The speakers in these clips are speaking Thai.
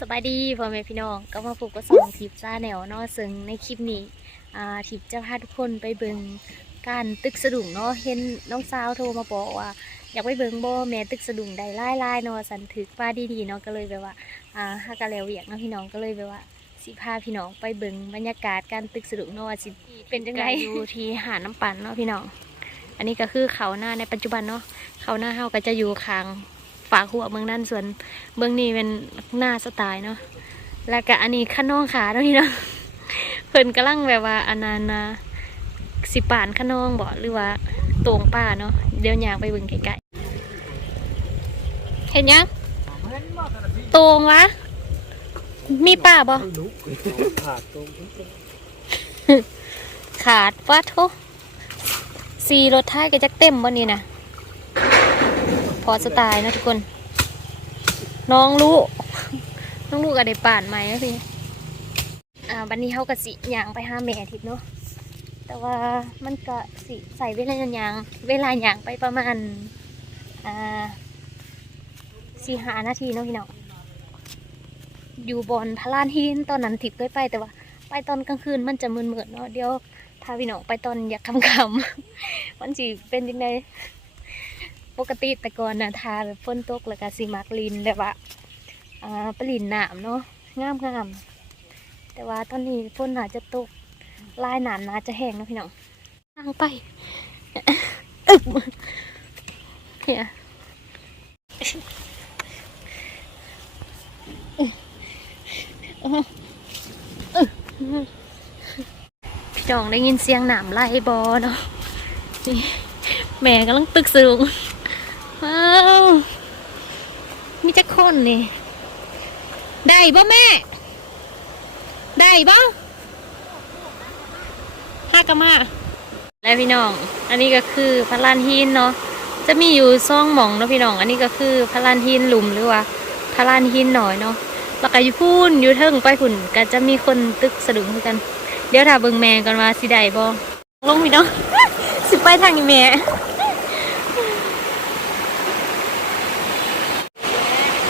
สบายดีพ่อแม่พี่น้องก็มาพบกับสองทิปซาแนวเนาะซึ่งในคลิปนี้อ่าทิปจะพาทุกคนไปเบิงการตึกสะดุ้งเนาะเห็นน้องสาวโทรมาบอกว่า อยากไปเบิ่งบ่แม่ตึกสะดุ้งได้ไล่ไล่เนาะสันถึกป้าดีๆเนาะก็เลยแบบว่าอ่าฮักกะแล้วเวียกเนาะพี่น้องก็เลยแบบว่าสิพาพี่น้องไปเบิงบรรยากาศการตึกสะดุ้งเนาะสิเป็นจังไดอยู่ที่หาดน้ำปั่นเนาะพี่น้อง อันนี้ก็คือเขาหน้าในปัจจุบันเนาะเขาหน้าเฮาก็จะอยู่ข้าง ฝากหัวเมืองนั่นส่วนเบื้องนี้เป็นหน้าสไตล์เนาะแล้วก็อันนี้ขนองขาเนาะพี่เนาะเพิ่นกำลังแบบว่าอันนั้นนะสิปานขนองบ่หรือว่าตวงป่าเนาะเดี๋ยวอยากไปเบิ่งไกลๆเห็นยังตวงวะมีป่าบ่ขาดตรงขาดวะโทสีรถท้ายก็จะเต็มบ่นี่นะ อสไตล์นะทุกคน น้องลูกน้องลูกก็ได้ป่านใหมพี่อ่าบันนี้เขาก็สิยางไปห้าแม่ทิพย์เนาะแต่ว่ามันก็สิใส่เวลายางเวลายางไปประมาณอ่าสี่หานาทีเนาะพี่น้องอยู่บนพระลานหินตอนนั้นทิพย์เคยไปแต่ว่า ไปตอนกลางคืนมันจะมึนๆเนาะเดี๋ยวพาพี่น้องไปตอนอยากคำๆมันสิเป็นยังไง ปกติแต่ก่อนนะทาแบบฝนตกแล้วก็สิมักลินแบบว่าอ่าปลินหนามเนาะงามงามแต่ว่าตอนนี้ฝนอาจจะตกลายหนามนาจะแห้งนะพี่น้องทางไปอึบเนี่ยพี่น้องได้ยินเสียงหนามไล่บอเนาะนี่แม่กำลังตึกสูง ว้าวมีจะคนนี่ ได้บ่แม่ ได้บ่ฮากะมาและพี่น้อง อันนี้ก็คือพระลานหินเนาะ จะมีอยู่ซ่องหมองเนาะพี่น้อง อันนี้ก็คือพระลานหินหลุมหรือว่าพระลานหินหน่อยเนาะแล้วก็อยู่พูนอยู่เทิงไปฝุ่นก็จะมีคนตึกสะดุ้งกัน เดี๋ยวถ้าเบิงแม่กันว่าสิได้บ่ลงพี่น้อง สิไปทางนี้แม่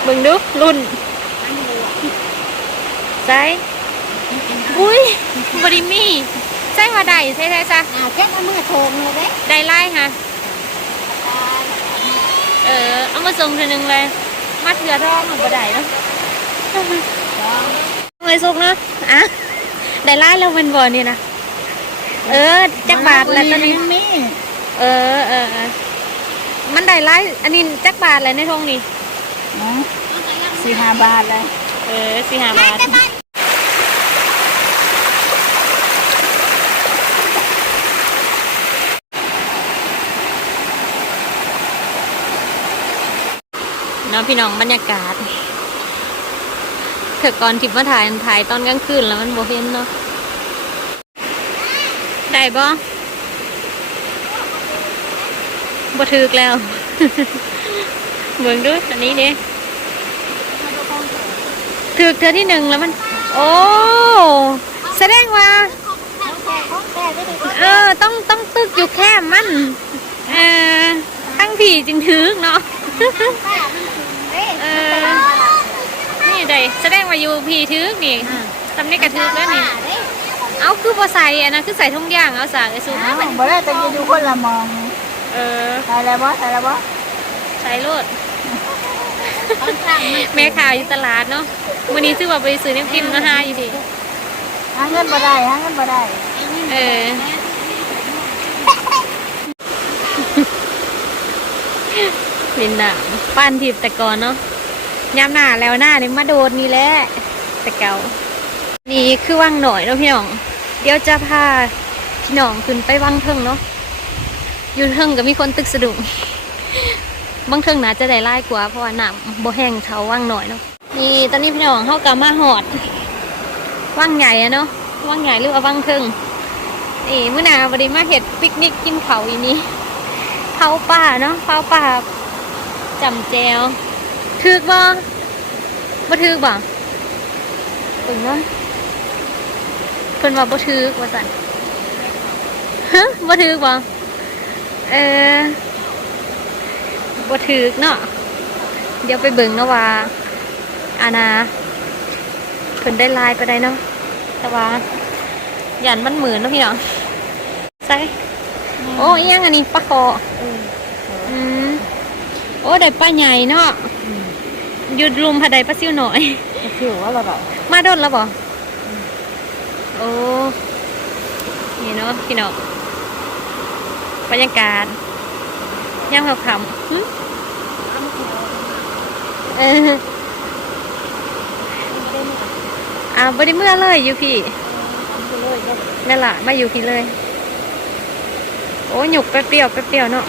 เบิ่งดูรุ่นใจอุ้ยบริมีใช่ว่าได้ใช่ใช่ซะอ่าแค่เอามือโถงเลยเด้ได้ไล่ค่ะเออเอามาส่งเทีนึงเลยมัดเถือทองมันก็ได้เนาะเงยสุกเนาะอะได้ไล่แล้วมันบ่เนี่ยนะเออจักบาทแล้วตอนนี้มีเออเออเออมันได้ไล่อันนี้จักบาทเลยในทงนี่เนาะ สี่ห้าบาทเลยเออสี่ห้าบาทเนาะพี่น้องบรรยากาศเถอะก่อนทิพมาถ่ายถ่ายตอนกลางคืนแล้วมันโบเห็นเนาะได้บ่บ่ถึกแล้วเบิ่งดูอันนี้เด้ ถึกเธอที่หนึ่งแล้วมัน โอ้แสดงว่า เออ ต้องต้องตึกอยู่แค่มันเออทั้งผีจึงถึกเนาะเออนี่ได้แสดงว่าอยู่ผีถึกนี่ทำนี่กระทึกแล้วนี่เอาคือบ่ใส่อันนั้นคือใส่ทุ่งย่างเอาสากไอ้สูงอ้าวบ่ได้แต่อยู่คนละมอง เออใส่แล้วบ่ใส่แล้วบ่ใช้รถแม่ขายอยู่ตลาดเนาะ วันนี้ซื้อว่าไปซื้อน้ำจิ้มนะฮะอยู่ดีหาเงินบ่ได้หาเงินบ่ได้เออลินหนังป้านทิพย์แต่ก่อนเนาะยามหน้าแล้วหน้านี่มาโดดนี่แหละแต่เก่านี่คือว่างหน่อยเนาะพี่น้อง เดี๋ยวจะพาพี่น้องขึ้นไปว่างเทิงเนาะอยู่เทิงก็มีคนตึกสะดุ้งบางเทิงน่าจะได้ไล่กว่าเพราะว่าน้ำบ่แห้งเท่าว่างหน่อยเนาะ นี่ตอนนี้พี่น้องเข้ากลับมาหอดว่างใหญ่อะเนาะว่างใหญ่หรือว่าว่างเทิงนี่มื้อหนาบไดีมาเห็ดปิกนิกกินเขาอีนี้เผาป่าเนาะเผาป่าจำแจวถึกบ่บ่ถึกบ่เบิ่งเนาะเพิ่นว่าบ่ถึกว่าซั่นฮะบ่ถึกบ่เออบ่ถึกเนาะเดี๋ยวไปเบิ่งเนาะว่า อานาเพิ่นได้ลายไปได้เนาะแต่ว่าหยันมันเหมือนเนาะพี่น้องใส่โอ้ยยังอันนี้ปลาคอเอออืมโอ้ได้ปลาใหญ่เนาะหยุดลุมพะไดปลาซิวหน่อยจะคิวว่าเราแบบมาโดนแล้วบ่โอ้นี่เนาะพี่น้องบรรยากาศย่ำขำๆหึเออ อ่าบริเมื่อเลยอยู่พี่นั่นล่ะมาอยู่พี่เลย โอ้หยุกแป๊บเดียวแป๊บเดียวเนาะ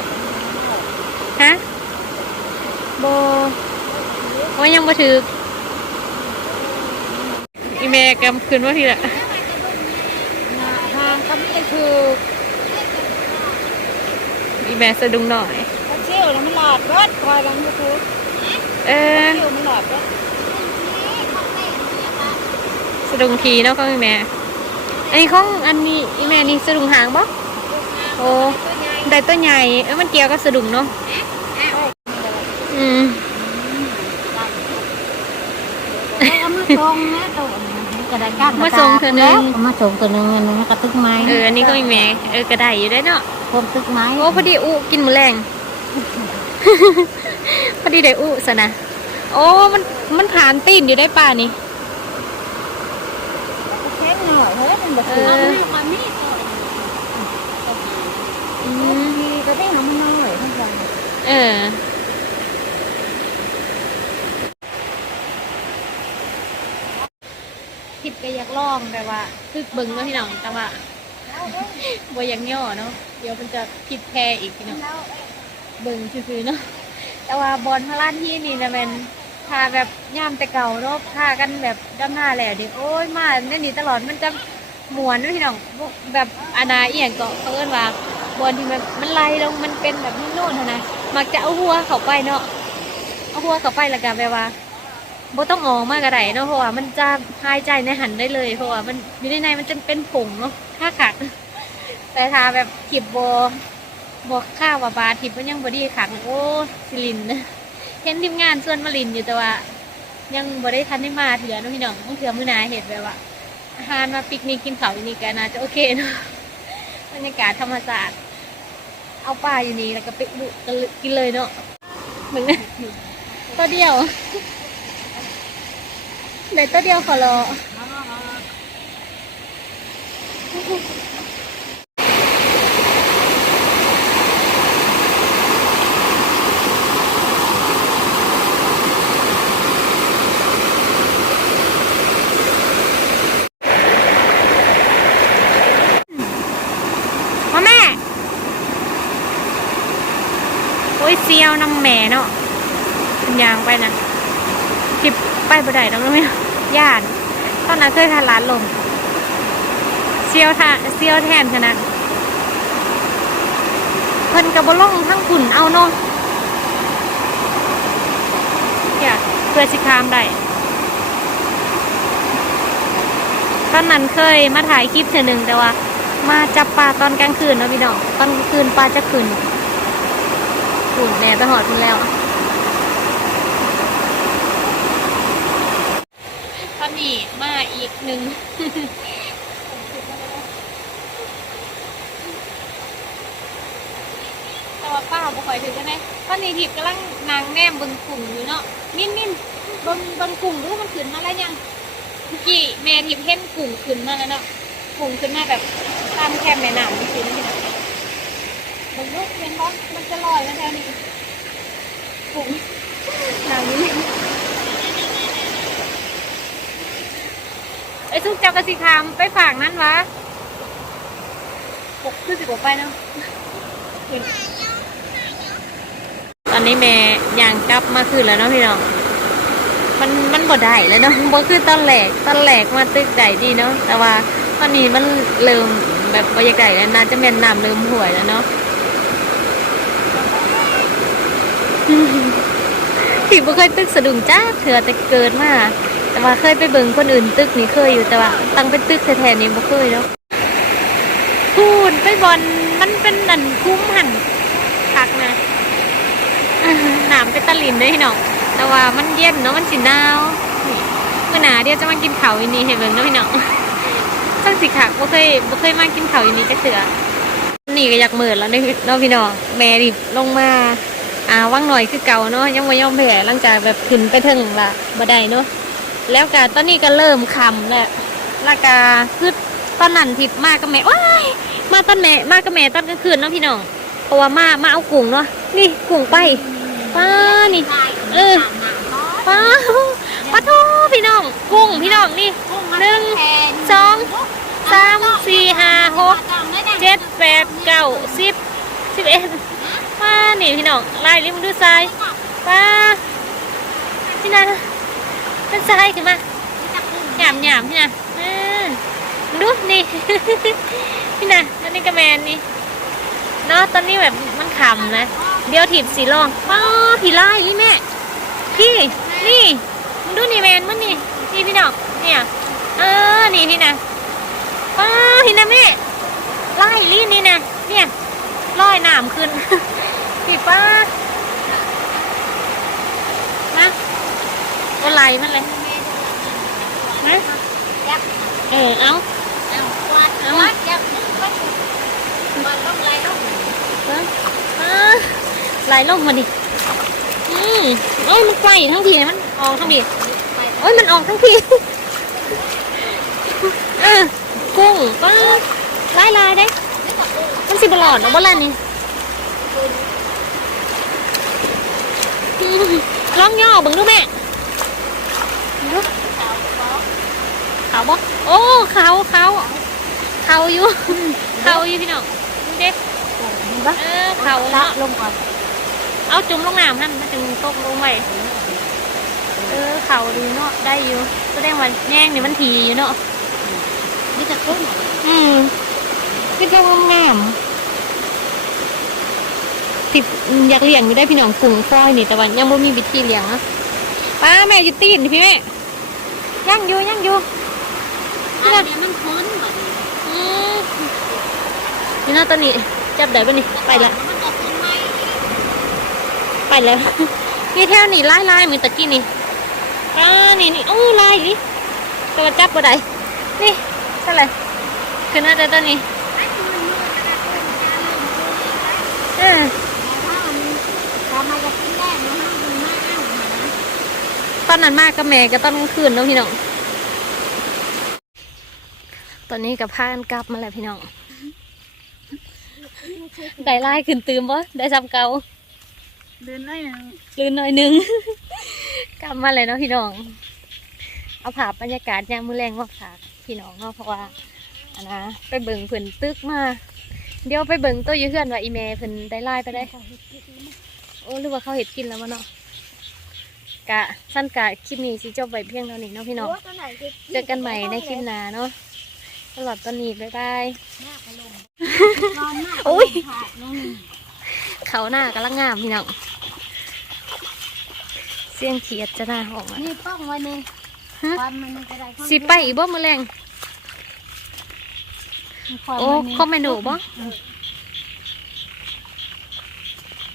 ฮะโบโอ้ยยังบ่ถืออีเมกำคืนว่าทีละทางก็ไม่ได้คืออีเมสะดุงหน่อยเขาเชี่ยวแล้วมันหลอดรถคอยลังยูทูบเออเชี่ยวมันหลอดรถสะ ดุงทีเนาะของอีเมอันนี้ของอันนี้อีเมนี่สะดุงหางบ่โอ้ได้ตัวใหญ่เอ้ยมันเกี่ยวกับสะดุงเนาะอืมเอามาส่งนะตัวกระดาษก้านมาส่งเธอหนึงเอามาส่งตัวหนึงอันนึงมันกระตึกไม้เอออันนี้ก็อีเมเออกระไดอยู่ได้เนาะพมตึกไม้โอ้พอดีอุกินหมูแรงพอดีได้อุสนะโอ้มันมันผ่านตีนอยู่ได้ป่านี่แค่ห น่อยเฮ้ยมันแบบเออมันมีตัวอืมมีก็ได้หามันน้อยทั้งวันเออผิดก็อยากลองแต่ว่าคึกเบิ่งเนาะพี่น้องแต่ว่าบ่อยังย่อเนาะเดี๋ยวมันจะผิดแพ้อีกพี่น้องเบิ่งคือๆเนาะแต่ว่าบอลพลาดที่นี่นะแมัน พาแบบย่ามแต่เก่าเนาะพากันแบบด้านหน้าแหละดิโอ้ยมาเนี่ยนี่ตลอดมันจะมวนเนาะพี่น้องแบบอาณาเอียงก็เขาเอิ้นว่าบอลที่มันมันไหลลงมันเป็นแบบโน่นๆหั้นนะมักจะเอาหัวเข้าไปเนาะเอาหัวเข้าไปแล้วก็แบบว่าบ่ต้องออกมากระไดเนาะเพราะว่ามันจะหายใจในหันได้เลย เพราะว่ามันอยู่ในในมันจะเป็นผงเนาะถ้าขักแต่ถ้าแบบขีบบอบข้าวาบาทิบมันยังบอดี้ขักโอ้สิลินนะ เห็นทีมงานส่วนมาลินอยู่แต่ว่า ยังบ่ได้ทันได้มาเถื่อนพี่น้องต้องเถื่อมื้อนาเห็ดแบบว่าอาหารมาปิกนิกกินข้าวอยู่นี่กันน่าจะโอเคเนาะบรรยากาศธรรมศาสตร์เอาปลาอยู่นี่แล้วก็ไปบุกกินเลยเนาะเหมือนตัวเดียวเดียวตัวเดียวขอรอ โอ้ยเซียวน้ำแหม่เนาะเป็นยางไปนะจิบไปบ่ได้ต้องไม่ย่านตอนนั้นเคยทานร้านลมเซียวทาเซียวแทนขนาดเพิ่นกับบล่องทั้งขุ่นเอาเนาะอย่าเพื่อสิคามได้ตอนนั้นเคยมาถ่ายคลิปเธอหนึ่งแต่ว่า มาจับปลาตอนกลางคืนเนาะพี่น้องตอนกลางคืนปลาจะขึ้น ขุนแม่ไปหอดมันแล้ว ตอนนี้มาอีกหนึ่งแต่ว่าป้าบ่ค่อยถือกันเลยตอนนี้ทิพย์กำลังนางแนมเบิ่งกลุ่มอยู่เนาะมิ้นมินเบิ่งเบิ่งกลุ่มรู้มันขึ้นมาแล้วยังเมื่อกี้แม่ทิพย์เห็นกลุ่มขึ้นมาแล้วเนาะกลุ่มขึ้นมาแบบตามแคมแม่น้ำจริงๆ นี่นะเบิ่งลูกเห็นบ่มันจะลอยมาแถวนี้กลุ่มนางนี้ไอ้ทุกเจ้ากระสิคามไปฝากนั่นวะปกคือสิบกไปเนาะตอนนี้แม่ย่างกลับมาคืนแล้วเนาะพี่น้องมันมันบ่ได้แล้วเนาะบ่คือตอนแหลกตอนแหลกมาตึกใดดีเนาะแต่ว่าตอนนี้มันเริ่มแบบบรรยากาศแล้วน่าจะแม่นน้ำเริ่มห่วยแล้วเนาะ ที่บ่เคยตึกสะดุ้งจ้าเถื่อแต่เกิดมา แต่ว่าเคยไปเบิ่งคนอื่นตึกนี่เคยอยู่แต่ว่าตั้งเป็นตึกแท้ๆนี่บ่เคยเนาะพูดไปบอลมันเป็นนันคุ้มหันคักนะหนามเป็นตะลินเด้วยพี่น้องแต่ว่ามันเย็นเนาะมันสิหนาวนี่เมื่อหนาเดียวจะมากินข้าอีนี่ให้เบิ่งเนาะพี่น้องจังสิค่ะบ่เคยบ่เคยมากินข้าอีนี่จักเทื่อนี่ก็อยากเหมือนแล้วเด้อเนาะพี่น้องแม่ดิลงมา อ่าว่างหน่อยคือเก่าเนาะยังบ่ยอมแพ้หลังจากแบบขึ้นไปถึงละบ่ได้เนาะแล้วก็ตอนนี้ก็เริ่มคำแล้วแล้วก็คือตอนนั้นทิพมากับแม่ว้ายมาตอนแม่มากับแม่ตอนกลางคืนเนาะพี่น้องเพราะว่ามามาเอากุ้งเนาะนี่กุ้งไปป้านี่เออป้าป้าทูพี่น้อง กุ้งพี่น้องนี่หนึ่งสองสามสี่ห้าหกเจ็ดแปดเก้าสิบสิบเอ็ด นี่พี่น้องไล่ริมดูทรายป้าพี่นาเป็นทรายขึ้นมาหยามหยามพี่นาเออดูนี่ พี่นาอันนี้กระแมนนี่เนาะตอนนี้แบบมันขำนะ เดี๋ยวถีบสีลองป้าพี่ไล่นี่แม่ พี่นี่ดูนี่แมนมันนี่นี่พี่น้องเนี่ยเออนี่พี่นะป้าพี่นะแม่ไล่ลี่นี่นะเนี่ยลอยน้ำขึ้น พี่ป้านะก็ไล่มันเลยนะเออเอาเออเออไล่ลงมาดิอืมเอ้ยมันไกลทั้งทีมันออกทั้งทีโอ้ยมันออกทั้งทีเออกุ้งก็ลายลายได้มันสิบหลอดเนาะบ่ล่ะนี่ อืมลองย่อเบิ่งดูแม่ดูเขาบ่โอ้เขาเขาเขาอยู่เขาอยู่พี่น้องดูเด็กเออเขาละเนาะลงก่อนเอาจุ่มลงน้ำหั่นมันจึงตกลงไปเออเขาดีเนาะได้อยู่แสดงว่าแย่งนี่มันทีอยู่เนาะนี่จะขึ้นอืมพี่แค่ว่างาม ติดอยากเลี้ยงอยู่ได้พี่น้องกุ้งฟอยนี่แต่ว่ายังไม่มีวิธีเลี้ยงนะป้าแม่อยู่ตีนพี่แม่ย่างอยู่ย่างอยู่อันนี้มันขึ้นก่อนอืมนี่นะตอนนี้จับได้ปะนี่ไปละมันจะขึ้นไหมไปแล้วนี่แถวนี่ไล่ไล่มือตะกี้นี่ป้านี่นี่โอ้ไล่ดิแต่ว่าจับบ่ได้นี่เท่าไหร่คือน่าจะตอนนี้ไอนนั้นมากกับแม่ก็ตอนกลางคืนเนาะพี่น้อง ตอนนี้กับพากันกลับมาแล้วพี่น้อง ได้ไล่ขึ้นตืมบ่ได้ซ้ำเก่าเดินได้ยังลืนหน่อยหนึง กลับมาเลยเนาะพี่น้อง เอาภาพบรรยากาศยามมื้อแรงมาฝากพี่น้องเนาะเพราะว่าอันนะไปเบิ่งเพิ่นตึกมา เดี๋ยวไปเบิ่งตัวอยู่เพื่อนว่าอีเมเพิ่นได้ไล่ไปได้ โอ้หรือว่าเขาเห็ดกินแล้ววะเนาะ กะสั้นกะคลิปนี้สิจบไว้เพียงเท่านี้เนาะพี่น้องเจอกันใหม่ในคลิปหน้าเนาะสำหรับตอนนี้บ๊ายบายโอ้ยเขาหน้ากำลังงามพี่น้องเสียงเขียดจะหน้าออกมานี่ป้องไว้นี่ฮะควันมันจะได้สิไปอีกบ่มือแรงโอ้คอมเมนูบ่เออ